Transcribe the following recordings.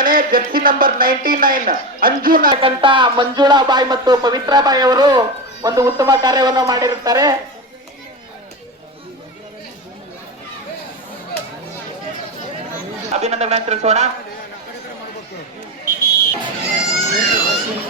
ಇದ್ದಾನೆ jersey number ninety nine. Anju ಅಂತ ಮಂಜುಳಾ ಬಾಯ್ ಮತ್ತು ಪವಿತ್ರಾ ಬಾಯಿ ಅವರು ಒಂದು ಉತ್ತಮ ಕಾರ್ಯವನ್ನು ಮಾಡಿರುತ್ತಾರೆ. ಅಭಿನಂದನೆ ತಿಳಿಸೋಣ.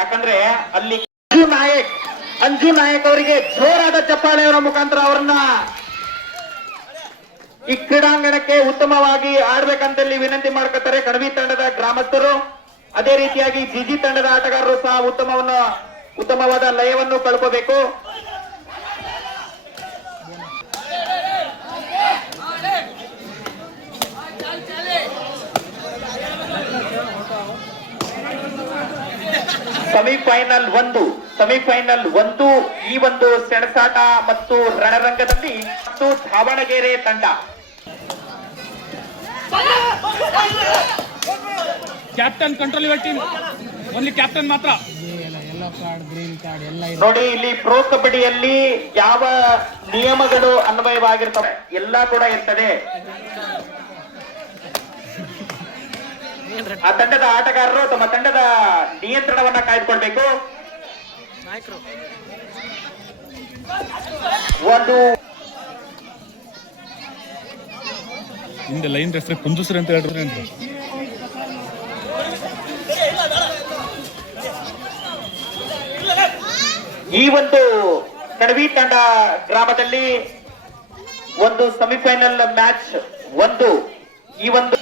ಯಾಕಂದ್ರೆ ಅಲ್ಲಿ ಅಂಜು ನಾಯಕ್ ಅಂಜು ನಾಯಕ್ ಅವರಿಗೆ ಜೋರಾದ ಚಪ್ಪಾಳೆಯವರ ಮುಖಾಂತರ ಅವರನ್ನ ಈ ಕ್ರೀಡಾಂಗಣಕ್ಕೆ ಉತ್ತಮವಾಗಿ ಆಡ್ಬೇಕಂತಲ್ಲಿ ವಿನಂತಿ ಮಾಡ್ಕೊತಾರೆ ಕಣವಿ ತಂಡದ ಗ್ರಾಮಸ್ಥರು. ಅದೇ ರೀತಿಯಾಗಿ ಜಿಜಿ ತಂಡದ ಆಟಗಾರರು ಸಹ ಉತ್ತಮವನ್ನು, ಉತ್ತಮವಾದ ಲಯವನ್ನು ಕಳ್ಕೋಬೇಕು. ಸೆಮಿಫೈನಲ್ ಒಂದು ಸೆಮಿಫೈನಲ್ ಒಂದು ಈ ಒಂದು ಸೆಣಸಾಟ ಮತ್ತು ರಣರಂಗದಲ್ಲಿ ಮತ್ತು ದಾವಣಗೆರೆ ತಂಡ. Captain control team only captain ಮಾತ್ರ. ನೋಡಿ, ಇಲ್ಲಿ ಪ್ರೋ ಕಬಡ್ಡಿಯಲ್ಲಿ ಯಾವ ನಿಯಮಗಳು ಅನ್ವಯವಾಗಿರ್ತವೆ? ಎಲ್ಲ ಕೂಡ ಇರ್ತದೆ. ಆ ತಂಡದ ಆಟಗಾರರು ತಮ್ಮ ತಂಡದ ನಿಯಂತ್ರಣವನ್ನ ಕಾಯ್ದುಕೊಳ್ಬೇಕು. ಒಂದು ಹಿಂದೆ ಲೈನ್ ರೆಫ್ರಿ ಕುಂದಿಸ್ರಿ ಅಂತ ಹೇಳಿದ್ರೆ ಏನ್ರಿ? ಈ ಒಂದು ಕಡವಿ ತಂಡ ಗ್ರಾಮದಲ್ಲಿ ಒಂದು ಸೆಮಿಫೈನಲ್ ಮ್ಯಾಚ್ ಒಂದು, ಈ ಒಂದು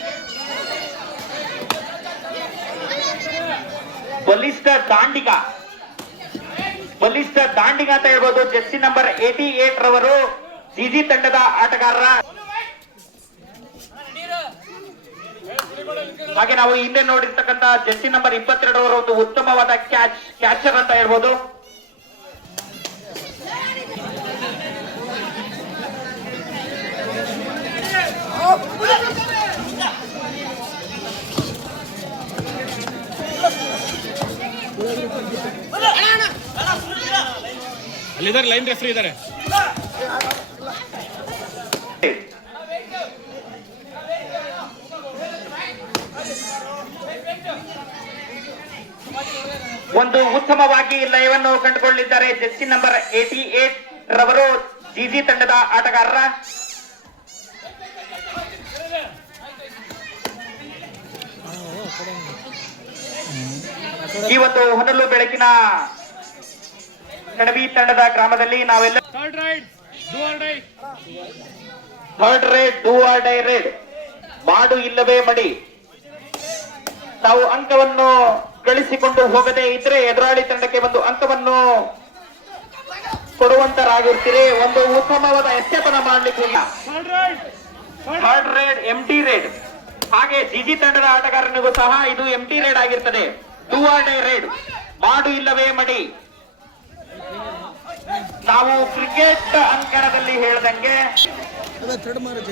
ಬಲಿಷ್ಠ ದಾಂಡಿಗ ಬಲಿಷ್ಠ ದಾಂಡಿಗ ಅಂತ ಹೇಳ್ಬೋದು ಜೆಸ್ಸಿ ನಂಬರ್ ಏಟಿ ಏಟ್ ರವರು ಜಿಜಿ ತಂಡದ ಆಟಗಾರರ ಹಾಗೆ ನಾವು ಹಿಂದೆ ನೋಡಿರ್ತಕ್ಕಂತ ಜೆಸ್ಸಿ ನಂಬರ್ ಇಪ್ಪತ್ತೆರಡರವರ ಒಂದು ಉತ್ತಮವಾದ ಕ್ಯಾಚ್ ಕ್ಯಾಚರ್ ಅಂತ ಹೇಳ್ಬೋದು. ಅಲ್ಲಿದ್ದಾರೆ ಲೈನ್ ರೆಫ್ರಿ ಇದ್ದಾರೆ. ಒಂದು ಉತ್ತಮವಾಗಿ ಲಯವನ್ನು ಕಂಡುಕೊಳ್ಳಿದ್ದಾರೆ ಜೆರ್ಸಿ ನಂಬರ್ ಏಟಿ ಏಟ್ ರವರು ಜಿಜಿ ತಂಡದ ಆಟಗಾರರ. ಈ ಒಂದು ಹೊನಲು ಬೆಳಕಿನ ಕಡವಿ ತಂಡದ ಗ್ರಾಮದಲ್ಲಿ ನಾವೆಲ್ಲ third raid third raid do or die raid ಮಾಡು ಇಲ್ಲವೇ ಮಡಿ. ತಾವು ಅಂಕವನ್ನು ಗಳಿಸಿಕೊಂಡು ಹೋಗದೇ ಇದ್ರೆ ಎದುರಾಳಿ ತಂಡಕ್ಕೆ ಬಂದು ಅಂಕವನ್ನು ಕೊಡುವಂತರಾಗಿರ್ತೀರಿ. ಒಂದು ಉತ್ತಮವಾದ ಎಸ್ಕೇಪನ ಮಾಡ್ಲಿಕ್ಕೆ third raid empty raid. ಹಾಗೆ ಜಿಜಿ ತಂಡದ ಆಟಗಾರನಿಗೂ ಸಹ ಇದು ಎಂ ಟಿ ರೇಡ್ ಆಗಿರ್ತದೆ. Do or die raid. ಮಾಡು ಇಲ್ಲವೇ ಮಡಿ. ನಾವು ಕ್ರಿಕೆಟ್ ಅಂಕಣದಲ್ಲಿ ಹೇಳ್ದಂಗೆ ಅದ ಥರ್ಡ್ ಮಾರ್ಚ್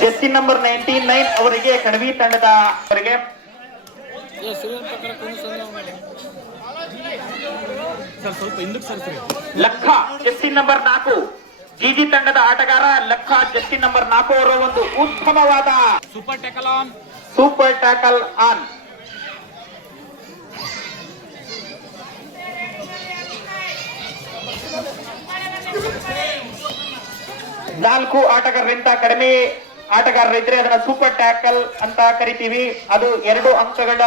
ಜೆಸ್ಸಿ ನಂಬರ್ ನೈನ್ಟಿ ನೈನ್ ಅವರಿಗೆ ಕಣವಿ ತಂಡದ ಅವರಿಗೆ. ಸೂರ್ಯನ ಸ್ವಲ್ಪ ಹಿಂದಕ್ಕೆ ಸರ್ ಸರಿ ಲಕ್ಕ ಜೆಸ್ಸಿ ನಂಬರ್ ನಾಲ್ಕು. ಜಿಜಿ ತಂಡದ ಆಟಗಾರ ಲಕ್ಕ ಜೆಸ್ಸಿ ನಂಬರ್ ನಾಲ್ಕು ಅವರ ಒಂದು ಉತ್ತಮವಾದ super tackle on super tackle on ನಾಲ್ಕು ಆಟಗಾರರಿಂದ ಕಡಿಮೆ ಆಟಗಾರರಿದ್ರೆ ಅದನ್ನ ಸೂಪರ್ ಟ್ಯಾಕಲ್ ಅಂತ ಕರಿತೀವಿ. ಅದು ಎರಡು ಅಂಕಗಳ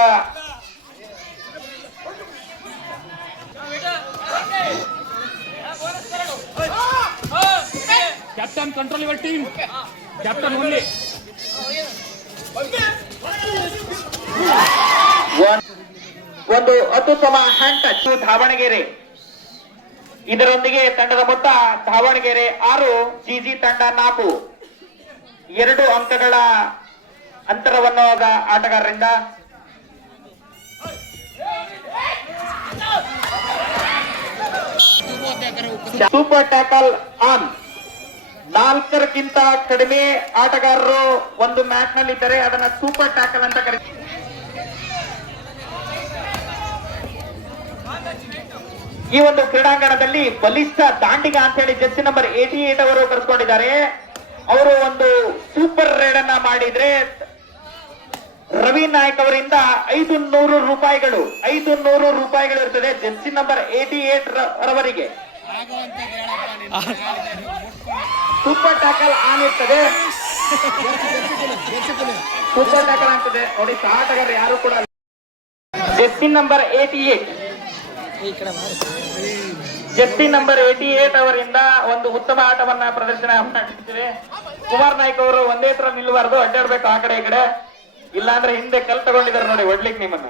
captain control your team captain only ಒಂದು ಅತ್ಯುತ್ತಮ ಹ್ಯಾಂಡ್ ಟಚ್ ದಾವಣಗೆರೆ ಇದರೊಂದಿಗೆ ತಂಡದ ಮೊತ್ತ ದಾವಣಗೆರೆ ಆರು ಸಿಜಿ ತಂಡ ನಾಲ್ಕು. ಎರಡು ಅಂಕಗಳ ಅಂತರವನ್ನು ಆಟಗಾರರಿಂದ ಸೂಪರ್ ಟ್ಯಾಕಲ್ ಆನ್. ನಾಲ್ಕರಕ್ಕಿಂತ ಕಡಿಮೆ ಆಟಗಾರರು ಒಂದು ಮ್ಯಾಚ್ನಲ್ಲಿ ಇದ್ದರೆ ಅದನ್ನ ಸೂಪರ್ ಟ್ಯಾಕಲ್ ಅಂತ ಕರೀತಾರೆ ಈ ಒಂದು ಕ್ರೀಡಾಂಗಣದಲ್ಲಿ ಬಲಿಷ್ಠ ದಾಂಡಿಗ ಅಂತ ಹೇಳಿ ಜೆರ್ಸಿ ನಂಬರ್ ಏಟಿ ಏಟ್ ಅವರು ಕರೆಸ್ಕೊಂಡಿದ್ದಾರೆ ಅವರು ಒಂದು ಸೂಪರ್ ರೇಡ್ ಅನ್ನ ಮಾಡಿದ್ರೆ ರವಿ ನಾಯ್ಕ್ ಅವರಿಂದ ಐದು ನೂರು ರೂಪಾಯಿಗಳು ಐದು ನೂರು ರೂಪಾಯಿಗಳು ಇರ್ತದೆ ಜೆರ್ಸಿ ನಂಬರ್ ಏಟಿ ಏಟ್ ರವರಿಗೆ. ಸೂಪರ್ ಟ್ಯಾಕಲ್ ಆನ್ ಇರ್ತದೆ. ಸೂಪರ್ ಟ್ಯಾಕಲ್ ಆಗ್ತದೆ. ನೋಡಿ ಆಟಗಾರರು ಯಾರು ಕೂಡ jersey number eighty eight jersey number eighty eight ಅವರಿಂದ ಒಂದು ಉತ್ತಮ ಆಟವನ್ನ ಪ್ರದರ್ಶನ ಮಾಡಿದ್ದೇವೆ ಕುಮಾರ್ ನಾಯ್ಕ ಅವರು ಒಂದೇ ತರ ನಿಲ್ಲಬಾರ್ದು ಅಡ್ಡಾಡ್ಬೇಕು ಆ ಕಡೆ ಈ ಕಡೆ. ಇಲ್ಲಾಂದ್ರೆ ಹಿಂದೆ ಕಲ್ ತಗೊಂಡಿದ್ದಾರೆ ನೋಡಿ ಒಡ್ಲಿಕ್ ನಿಮ್ಮನ್ನ.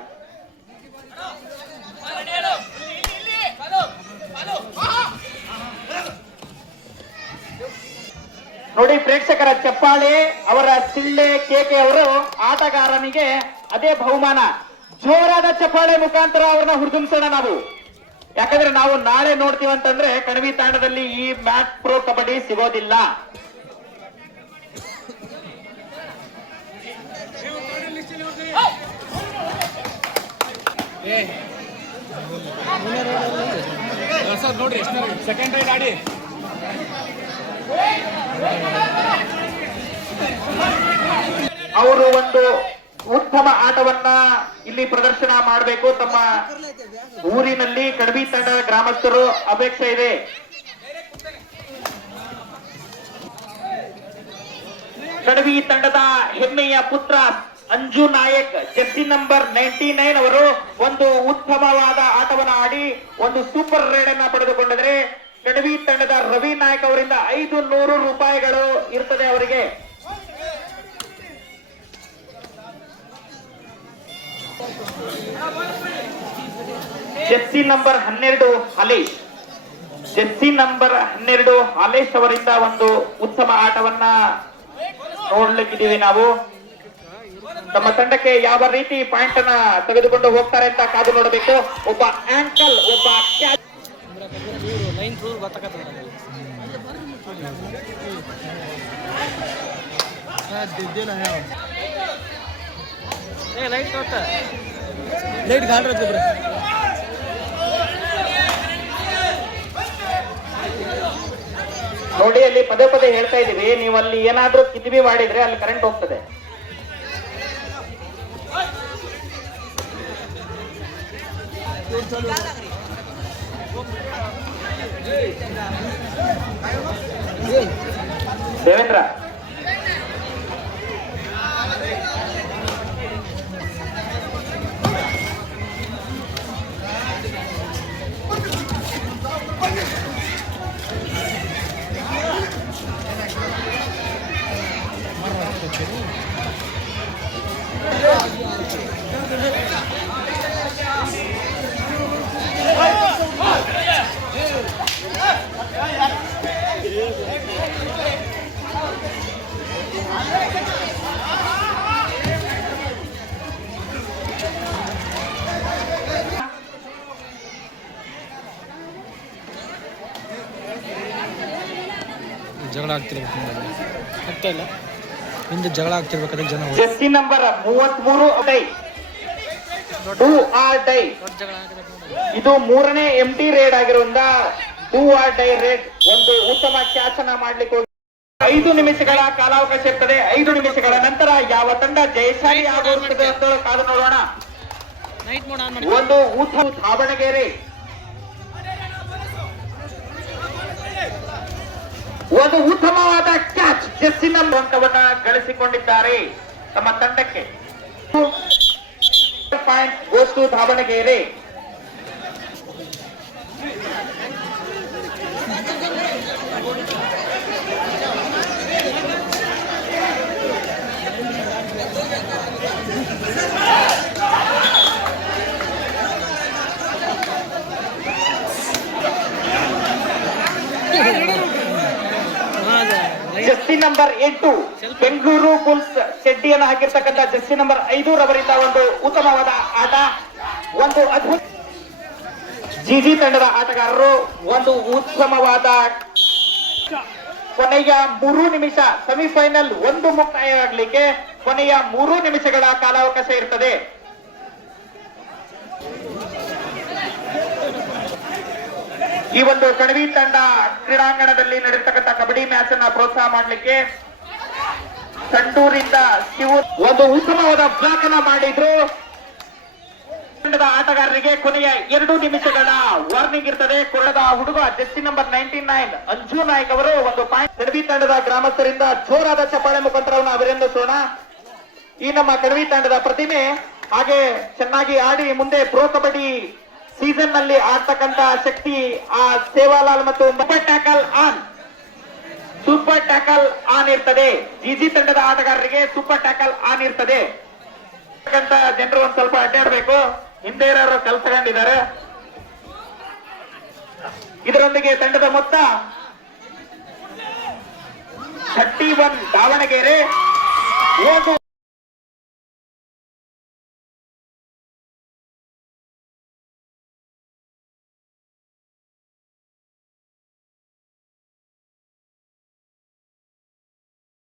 ನೋಡಿ ಪ್ರೇಕ್ಷಕರ ಚಪ್ಪಾಳೆ, ಅವರ ಸಿಳ್ಳೆ ಕೆಕೆ ಅವರು ಆಟಗಾರನಿಗೆ ಅದೇ ಬಹುಮಾನ. ಜೋರಾದ ಚಪ್ಪಾಳೆ ಮುಖಾಂತರ ಅವ್ರನ್ನ ಹುರಿದುಂಬಿಸೋಣ ನಾವು. ಯಾಕಂದ್ರೆ ನಾವು ನಾಳೆ ನೋಡ್ತೀವಿ ಅಂತಂದ್ರೆ ಕಣವಿ ತಾಂಡದಲ್ಲಿ ಈ ಮ್ಯಾಚ್ ಪ್ರೋ ಕಬಡ್ಡಿ ಸಿಗೋದಿಲ್ಲ. ನೋಡ್ರಿ ಸೆಕೆಂಡ್ ರೈಡ್ ಆಡಿ ಅವರು ಒಂದು ಉತ್ತಮ ಆಟವನ್ನ ಇಲ್ಲಿ ಪ್ರದರ್ಶನ ಮಾಡಬೇಕು. ತಮ್ಮ ಊರಿನಲ್ಲಿ ಕಡಬಿ ತಂಡದ ಗ್ರಾಮಸ್ಥರು ಅಪೇಕ್ಷೆ ಇದೆ. ಕಡಬಿ ತಂಡದ ಹೆಮ್ಮೆಯ ಪುತ್ರ Anju Nayak, jersey number ninety nine ಅವರು ಒಂದು ಉತ್ತಮವಾದ ಆಟವನ್ನು ಆಡಿ ಒಂದು ಸೂಪರ್ ರೇಡ್ ಅನ್ನ ಪಡೆದುಕೊಂಡಿದ್ರೆ ಕಡವಿ ತಂಡದ ರವಿ ನಾಯಕ್ ಅವರಿಂದ ಐದು ನೂರು ರೂಪಾಯಿಗಳು ಇರ್ತದೆ ಅವರಿಗೆ. ಜೆರ್ಸಿ ನಂಬರ್ ಹನ್ನೆರಡು ಹಲೇಶ್. ಜೆಸ್ಸಿ ನಂಬರ್ ಹನ್ನೆರಡು ಹಾಲೇಶ್ ಅವರಿಂದ ಒಂದು ಉತ್ತಮ ಆಟವನ್ನ ನೋಡ್ಲಿಕ್ಕಿದ್ದೀವಿ ನಾವು. ತಮ್ಮ ತಂಡಕ್ಕೆ ಯಾವ ರೀತಿ ಪಾಯಿಂಟ್ ಅನ್ನ ತೆಗೆದುಕೊಂಡು ಹೋಗ್ತಾರೆ ಅಂತ ಕಾದು ನೋಡಬೇಕು. ಒಬ್ಬ ಆಂಕಲ್ ಒಬ್ಬ ಲೈನ್ ಲೈಟ್ ಗಾಡ್ರ ನೋಡಿ, ಅಲ್ಲಿ ಪದೇ ಪದೇ ಹೇಳ್ತಾ ಇದೀವಿ ನೀವು ಅಲ್ಲಿ ಏನಾದ್ರೂ ಕಿತಿಬಿ ಮಾಡಿದ್ರೆ ಅಲ್ಲಿ ಕರೆಂಟ್ ಹೋಗ್ತದೆ. ದೇವೇಂದ್ರ ಆಗ್ತಿರ್ಬೇಕು ಆಗ್ತಾ ಇಲ್ಲ. ಹಿಂದೆ ಜಗಳ ಆಗ್ತಿರ್ಬೇಕಾದ್ರೆ ಜನ ನಂಬರ್ ಮೂವತ್ಮೂರು ಡೈ ಟೂ ಆರ್ ಡೈ ಇದು ಮೂರನೇ ಎಂ ಟಿ ರೇಡ್ ಆಗಿರೋದ್ರಿಂದ ಟೂ ಆರ್ ಡೈ ರೇಡ್ ಒಂದು ಉತ್ತಮ ಕ್ಯಾಚ್ ಅನ್ನ ಮಾಡ್ಲಿಕ್ಕೆ ಹೋಗಿ. ಐದು ನಿಮಿಷಗಳ ಕಾಲಾವಕಾಶ ಇರ್ತದೆ. ಐದು ನಿಮಿಷಗಳ ನಂತರ ಯಾವ ತಂಡ ಜಯಶಾಲಿ ಆಗುತ್ತದೆ ಅಂತ ಕಾದು ನೋಡೋಣ. ಒಂದು ಉತ್ತಮ ದಾವಣಗೆರೆ. ಒಂದು ಉತ್ತಮವಾದ ಕ್ಯಾಚ್ ಜೆಸ್ಸಿನ ಹಂತವನ್ನ ಗಳಿಸಿಕೊಂಡಿದ್ದಾರೆ ತಮ್ಮ ತಂಡಕ್ಕೆ. ಪಾಯಿಂಟ್ ಗೋಸ್ತು ದಾವಣಗೆರೆ ಜೆಸ್ಸಿ ನಂಬರ್ ಎಂಟು ಬೆಂಗಳೂರು ಬುಲ್ಸ್ ಚೆಡ್ಡಿಯನ್ನು ಹಾಕಿರ್ತಕ್ಕಂಥ ಜರ್ಸಿ ನಂಬರ್ ಐದು ರವರಿಂದ ಒಂದು ಉತ್ತಮವಾದ ಆಟ, ಒಂದು ಅದ್ಭುತ ಜಿಜಿ ತಂಡದ ಆಟಗಾರರು, ಒಂದು ಉತ್ತಮವಾದ ಕೊನೆಯ ಮೂರು ನಿಮಿಷ ಸೆಮಿಫೈನಲ್ ಒಂದು ಮುಕ್ತಾಯ ಆಗ್ಲಿಕ್ಕೆ ಕೊನೆಯ ಮೂರು ನಿಮಿಷಗಳ ಕಾಲಾವಕಾಶ ಇರ್ತದೆ. ಈ ಒಂದು ಕಣವಿ ತಂಡ ಕ್ರೀಡಾಂಗಣದಲ್ಲಿ ನಡೆರ್ತಕ್ಕಂಥ ಕಬಡ್ಡಿ ಮ್ಯಾಚ್ ಅನ್ನ ಪ್ರೋತ್ಸಾಹ ಮಾಡಲಿಕ್ಕೆ ಸಂಡೂರಿಂದ ಶಿವು ಒಂದು ಉತ್ತಮವಾದ ಬ್ಲಾಕ್ ಅನ್ನ ಮಾಡಿದ್ರು. ತಂಡದ ಆಟಗಾರರಿಗೆ ಕೊನೆಯ ಎರಡು ನಿಮಿಷಗಳ ವಾರ್ನಿಂಗ್ ಇರ್ತದೆ. ಕೊರಡದ ಹುಡುಗ Jessie number ninety nine Anju Naik ಅವರು ಒಂದು ಪಾಯಿಂಟ್ ಕಣವಿ ತಂಡದ ಗ್ರಾಮಸ್ಥರಿಂದ ಜೋರಾದ ಚಪ್ಪಾಳೆ ಮುಖಾಂತರವನ್ನು ಅಭಿನಂದಿಸೋಣ. ಈ ನಮ್ಮ ಕಣವಿ ತಂಡದ ಪ್ರತಿಮೆ ಹಾಗೆ ಚೆನ್ನಾಗಿ ಆಡಿ ಮುಂದೆ ಪ್ರೋ ಕಬಡ್ಡಿ ಸೀಸನ್ನಲ್ಲಿ ಆಡ್ತಕ್ಕಂತ ಶಕ್ತಿ ಆ ಸೇವಾಲಾಲ್ ಮತ್ತು super tackle on super tackle on ಇರ್ತದೆ. ಜಿಜಿ ತಂಡದ ಆಟಗಾರರಿಗೆ ಸೂಪರ್ ಟ್ಯಾಕಲ್ ಆನ್ ಇರ್ತದೆ. ಜನರು ಒಂದ್ ಸ್ವಲ್ಪ ಅಡ್ಡಾಡ್ಬೇಕು. ಹಿಂದೆ ಇರೋರು ಕಲ್ಸ್ಕೊಂಡಿದ್ದಾರೆ ಇದರೊಂದಿಗೆ ತಂಡದ ಮೊತ್ತ ಥರ್ಟಿ ಒನ್ ದಾವಣಗೆರೆ. ಒಂದು